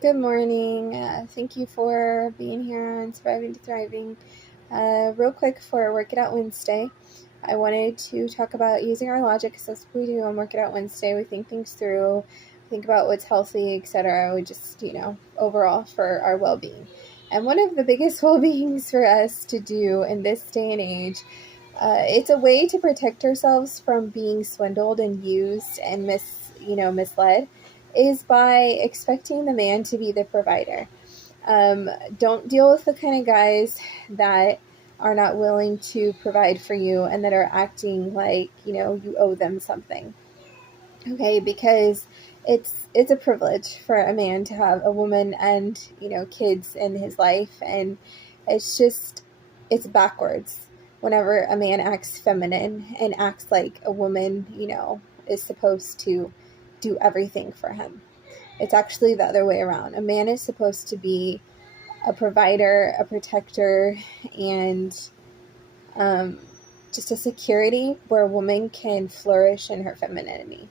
Good morning. Thank you for being here on Surviving to Thriving. Real quick for Work It Out Wednesday, I wanted to talk about using our logic, because that's what we do on Work It Out Wednesday. We think things through, think about what's healthy, etc. We just, overall for our well-being. And one of the biggest well-beings for us to do in this day and age, it's a way to protect ourselves from being swindled and used and misled, is by expecting the man to be the provider. Don't deal with the kind of guys that are not willing to provide for you and that are acting like, you owe them something. Okay, because it's a privilege for a man to have a woman and, kids in his life, and it's backwards whenever a man acts feminine and acts like a woman, is supposed to do everything for him. It's actually the other way around. A man is supposed to be a provider, a protector, and just a security where a woman can flourish in her femininity.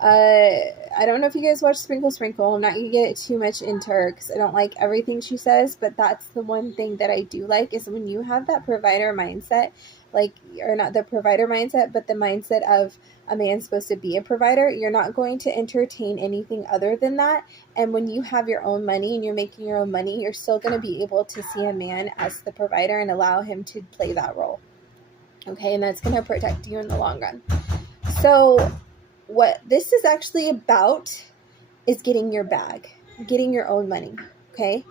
I don't know if you guys watch Sprinkle Sprinkle. I'm not going to get too much into her because I don't like everything she says, but that's the one thing that I do like, is when you have that provider mindset, or not the provider mindset, but the mindset of a man's supposed to be a provider, you're not going to entertain anything other than that. And when you have your own money and you're making your own money, you're still going to be able to see a man as the provider and allow him to play that role. Okay, and that's going to protect you in the long run. So what this is actually about is getting your bag, getting your own money, okay?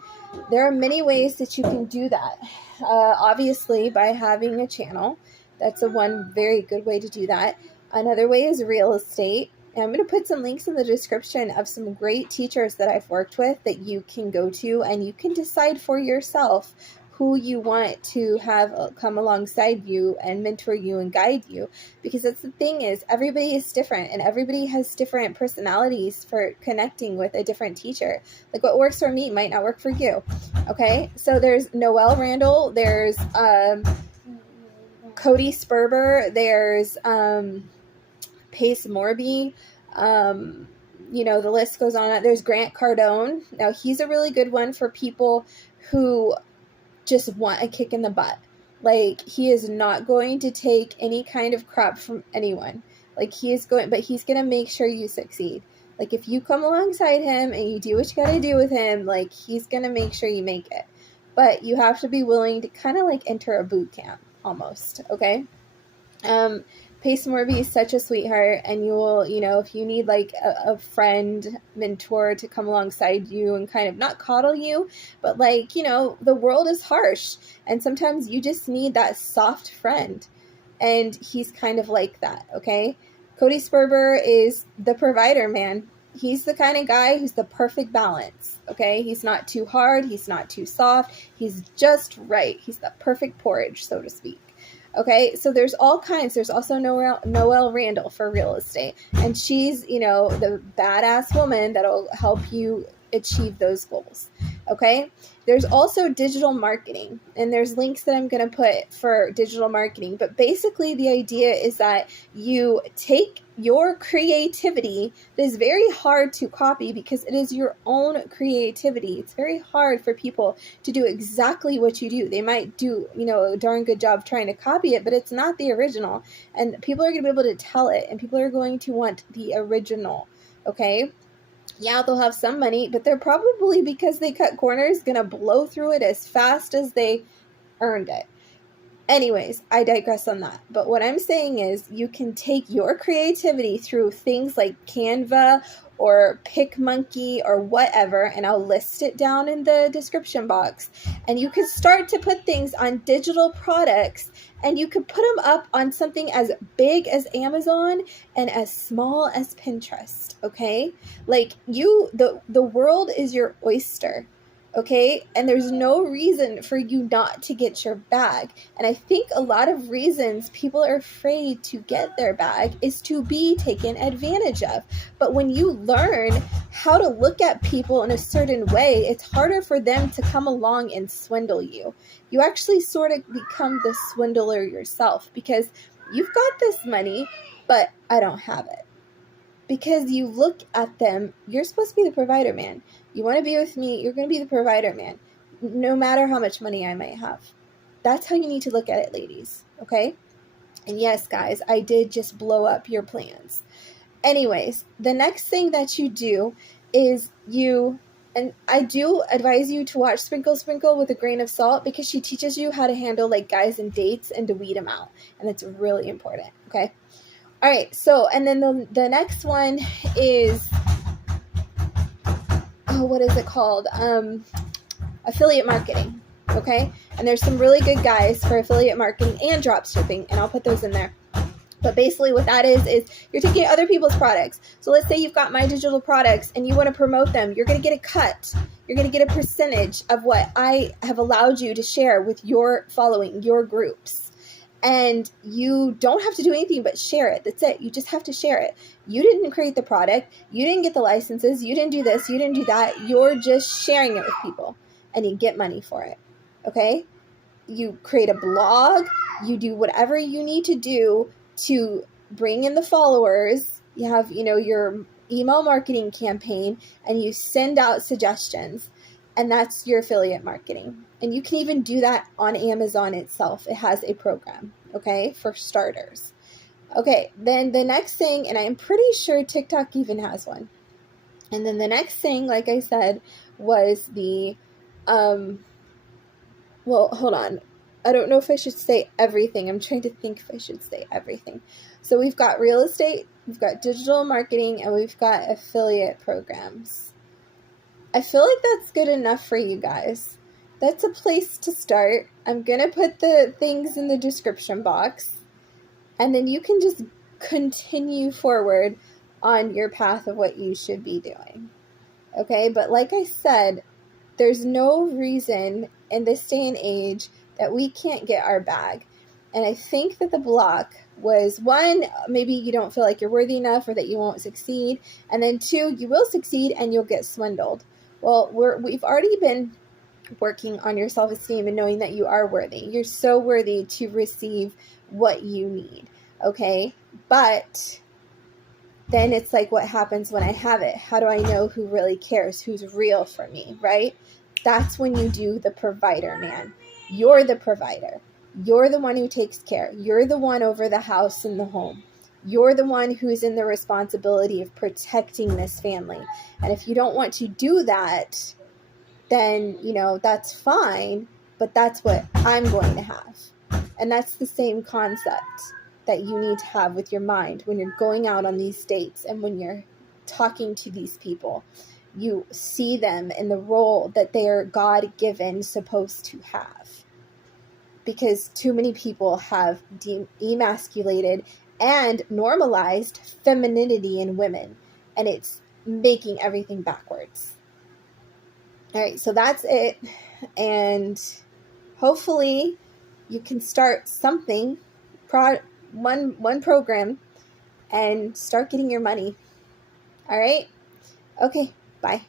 There are many ways that you can do that. Obviously, by having a channel. That's one very good way to do that. Another way is real estate. And I'm going to put some links in the description of some great teachers that I've worked with that you can go to, and you can decide for yourself who you want to have come alongside you and mentor you and guide you. Because that's the thing, is everybody is different and everybody has different personalities for connecting with a different teacher. Like what works for me might not work for you. Okay, so there's Noelle Randall, there's Cody Sperber, there's Pace Morby, the list goes on. There's Grant Cardone. Now he's a really good one for people who just want a kick in the butt. Like, he is not going to take any kind of crap from anyone. Like, he's going to make sure you succeed. Like, if you come alongside him and you do what you got to do with him, like, he's going to make sure you make it. But you have to be willing to kind of like enter a boot camp almost. Okay. Pace Morby is such a sweetheart, and you will, if you need like a friend, mentor to come alongside you and kind of not coddle you, but like, the world is harsh and sometimes you just need that soft friend, and he's kind of like that. Okay. Cody Sperber is the provider, man. He's the kind of guy who's the perfect balance. Okay. He's not too hard. He's not too soft. He's just right. He's the perfect porridge, so to speak. Okay, so there's all kinds. There's also Noelle Randall for real estate. And she's, the badass woman that'll help you achieve those goals. Okay, there's also digital marketing. And there's links that I'm going to put for digital marketing. But basically the idea is that you take your creativity that is very hard to copy because it is your own creativity. It's very hard for people to do exactly what you do. They might do, a darn good job trying to copy it, but it's not the original. And people are going to be able to tell it, and people are going to want the original. Okay? Yeah, they'll have some money, but they're probably, because they cut corners, going to blow through it as fast as they earned it. Anyways, I digress on that. But what I'm saying is you can take your creativity through things like CANVA or Pikmonkey or whatever, and I'll list it down in the description box. And you can start to put things on digital products, and you could put them up on something as big as Amazon and as small as Pinterest, okay? Like, the world is your oyster. Okay, and there's no reason for you not to get your bag. And I think a lot of reasons people are afraid to get their bag is to be taken advantage of. But when you learn how to look at people in a certain way, it's harder for them to come along and swindle you. You actually sort of become the swindler yourself because you've got this money, but I don't have it. Because you look at them, you're supposed to be the provider, man. You want to be with me, you're going to be the provider, man, no matter how much money I might have. That's how you need to look at it, ladies, okay? And yes, guys, I did just blow up your plans. Anyways, the next thing that you do is and I do advise you to watch Sprinkle Sprinkle with a grain of salt, because she teaches you how to handle like guys and dates and to weed them out. And it's really important, okay? All right, so, and then the next one is, what is it called? Affiliate marketing, okay? And there's some really good guys for affiliate marketing and drop shipping, and I'll put those in there. But basically what that is you're taking other people's products. So let's say you've got my digital products and you want to promote them. You're going to get a cut. You're going to get a percentage of what I have allowed you to share with your following, your groups. And you don't have to do anything but share it. That's it. You just have to share it. You didn't create the product. You didn't get the licenses. You didn't do this. You didn't do that. You're just sharing it with people, and you get money for it. Okay? You create a blog. You do whatever you need to do to bring in the followers. You have, your email marketing campaign, and you send out suggestions, and that's your affiliate marketing. And you can even do that on Amazon itself. It has a program, okay, for starters. Okay, then the next thing, and I'm pretty sure TikTok even has one. And then the next thing, like I said, was the, well, hold on. I don't know if I should say everything. I'm trying to think if I should say everything. So we've got real estate, we've got digital marketing, and we've got affiliate programs. I feel like that's good enough for you guys. That's a place to start. I'm going to put the things in the description box, and then you can just continue forward on your path of what you should be doing. Okay, but like I said, there's no reason in this day and age that we can't get our bag. And I think that the block was, one, maybe you don't feel like you're worthy enough or that you won't succeed. And then two, you will succeed and you'll get swindled. Well, we've already been working on your self-esteem and knowing that you are worthy. You're so worthy to receive what you need. Okay. But then it's like, what happens when I have it? How do I know who really cares? Who's real for me, right? That's when you do the provider, man. You're the provider. You're the one who takes care. You're the one over the house and the home. You're the one who's in the responsibility of protecting this family. And if you don't want to do that, then, that's fine, but that's what I'm going to have. And that's the same concept that you need to have with your mind when you're going out on these dates and when you're talking to these people. You see them in the role that they're God-given supposed to have. Because too many people have emasculated and normalized femininity in women. And it's making everything backwards. All right, so that's it. And hopefully you can start something, one program, and start getting your money. All right? Okay, bye.